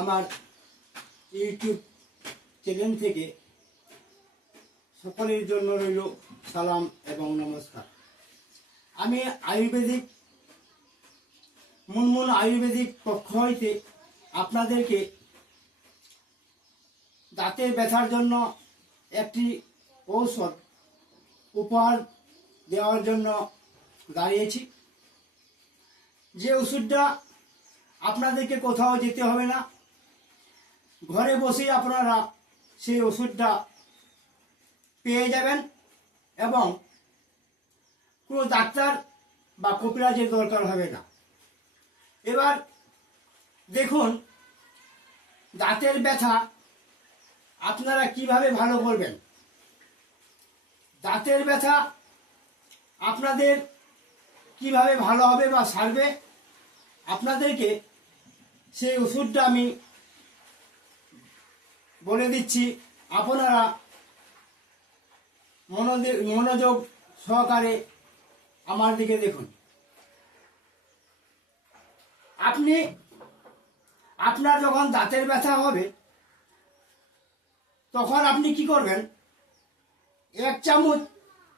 আমার YouTube channel থেকে সকলের জন্য রইল সালাম এবং নমস্কার। আমি আয়ুর্বেদিক মুনমুন আয়ুর্বেদিক পক্ষ হইতে আপনাদেরকে দাঁতের ব্যথার জন্য একটি ঔষধ উপহার দেওয়ার জন্য দাঁড়িয়েছি। যে ওষুধটা আপনাদেরকে কোথাও যেতে হবে না, ঘরে বসেই আপনারা সেই ওষুধটা পেয়ে যাবেন এবং কোনো ডাক্তার বা কবিরাজের দরকার হবে না। এবার দেখুন, দাঁতের ব্যথা আপনারা কিভাবে ভালো করবেন। দাঁতের ব্যথা আপনাদের কিভাবে ভালো হবে বা সারবে, আপনাদেরকে সেই ওষুধটা আমি বলে দিচ্ছি। আপনারা মনোযোগ সহকারে আমার দিকে দেখুন। আপনার যখন দাঁতের ব্যথা হবে তখন আপনি কি করবেন, 1 চামচ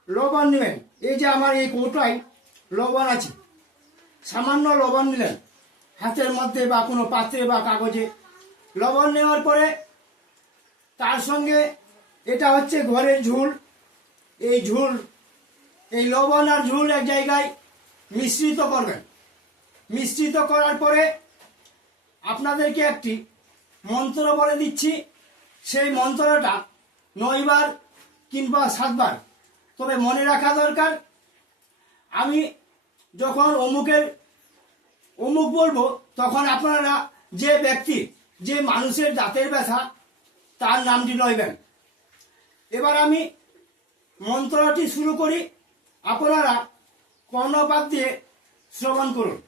লবণ নেবেন। এই যে আমার এই কৌটায় লবণ আছে, সামান্য লবণ নিলেন হাতের মধ্যে বা কোনো পাত্রে বা কাগজে। লবণ নেওয়ার পরে তার সঙ্গে এটা হচ্ছে ঘরের ঝুল। এই লবণ আর ঝুল এক জায়গায় মিশ্রিত করবেন। মিশ্রিত করার পরে আপনাদেরকে একটি মন্ত্র বলে দিচ্ছি। সেই মন্ত্রটা 9 বার কিংবা 7 বার, তবে মনে রাখা দরকার, আমি যখন অমুক বলবো তখন আপনারা যে ব্যক্তি, যে মানুষের দাঁতের ব্যথা তার নামটি লইবেন। এবার আমি মন্ত্রটি শুরু করি, আপনারা কর্ণপাত দিয়ে শ্রবণ করুন।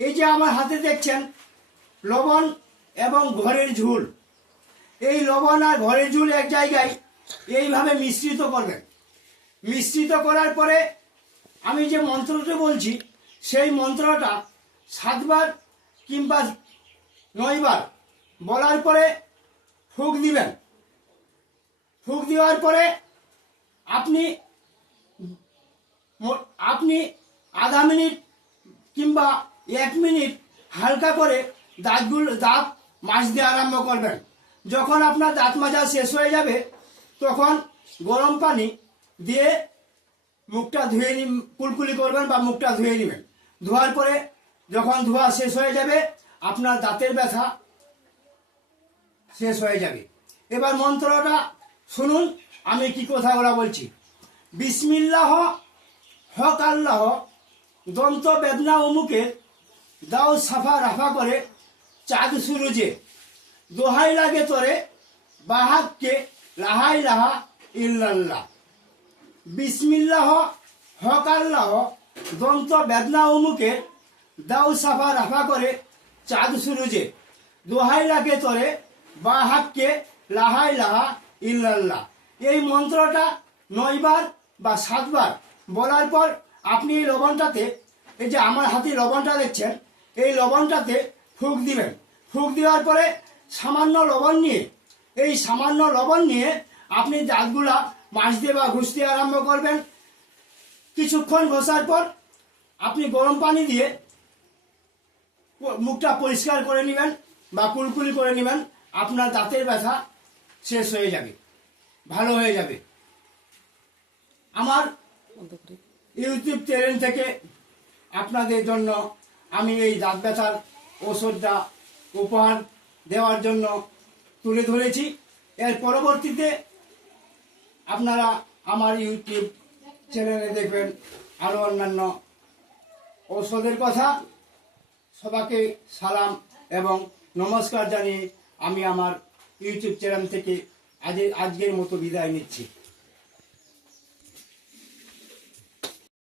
এই যে আমার হাতে দেখছেন লবণ এবং ঘরের ঝুল, এই লবণ আর ঘরের ঝুল এক জায়গায় এইভাবে মিশ্রিত করবেন। মিশ্রিত করার পরে আমি যে মন্ত্রটি বলছি সেই মন্ত্রটা 7 বার কিংবা 9 বার বলার পরে ফুঁক দিবেন। ফুঁক দেওয়ার পরে আপনি আধা মিনিট কিংবা 1 মিনিট হালকা করে দাঁত মাজতে আরম্ভ করবেন। যখন আপনার দাঁত মাজা শেষ হয়ে যাবে তখন গরম পানি দিয়ে মুখটা ধুয়ে কুলকুলি করবেন বা মুখটা ধুয়ে নেবেন। ধোয়ার পরে যখন ধোয়া শেষ হয়ে যাবে আপনার দাঁতের ব্যথা শেষ হয়ে যাবে। এবার মন্ত্রটা শুনুন, আমি কি কথাগুলো বলছি। বিসমিল্লাহ হক আল্লাহ, দন্ত বেদনা অমুকে দাও সাফা রাফা করে চাঁদ সুরুজে, দোহাই লাগে তোরে বাহাককে লাহাই লাহা ইল্লাল্লাহ। বিসমিল্লাহ হক আল্লাহ, দন্ত বেদনা অমুকে দাও সাফা রাফা করে চাঁদ সুরুজে, দোহাই লাগে তোরে বাহাককে লাহাই লাহা ইল্লাল্লাহ। এই মন্ত্রটা 9 বার বা 7 বার বলার পর আপনি এই লবণটাতে, এই যে আমার হাতে লবণটা দেখছেন, এই লবণটাতে ফুঁক দিবেন। ফুঁক দেওয়ার পরে সামান্য লবণ নিয়ে আপনি দাঁতগুলা মাজতে বা ঘষতে আরম্ভ করবেন। কিছুক্ষণ ঘষার পর আপনি গরম পানি দিয়ে মুখটা পরিষ্কার করে নেবেন বা কুলকুলি করে নেবেন। আপনার দাঁতের ব্যথা শেষ হয়ে যাবে, ভালো হয়ে যাবে। আমার ইউটিউব চ্যানেল থেকে আপনাদের জন্য আমি এই দাঁত ব্যথার ওষুধটা উপহার দেওয়ার জন্য তুলে ধরেছি। এর পরবর্তীতে আপনারা আমার ইউটিউব চ্যানেলে দেখবেন আরও অন্যান্য ঔষধের কথা। সবাইকে সালাম এবং নমস্কার জানিয়ে আমি আমার ইউটিউব চ্যানেল থেকে আজকের মতো বিদায় নিচ্ছি।